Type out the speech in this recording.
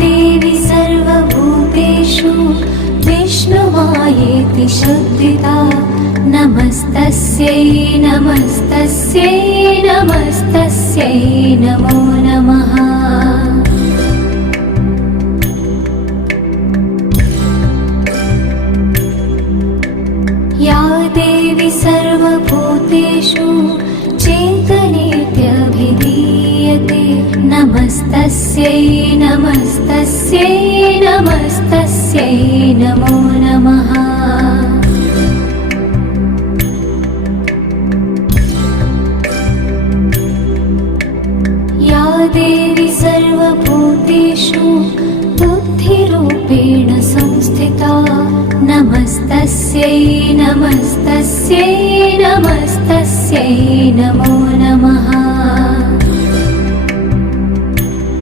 देवी सर्वभूतेषु विष्णुमायेति शुद्धिता नमस्तस्यै नमस्तस्यै नमस्तस्यै नमो नमः। या देवी सर्वभूतेषु चेतनेत्यभिधीयते नमस्तस्यै नमस्तस्यै नमस्तस्यै नमो नमः। या देवी सर्वभूतेषु बुद्धिरूपेण संस्थिता नमस्तस्यै नमस्तस्यै नमस्तस्यै नमो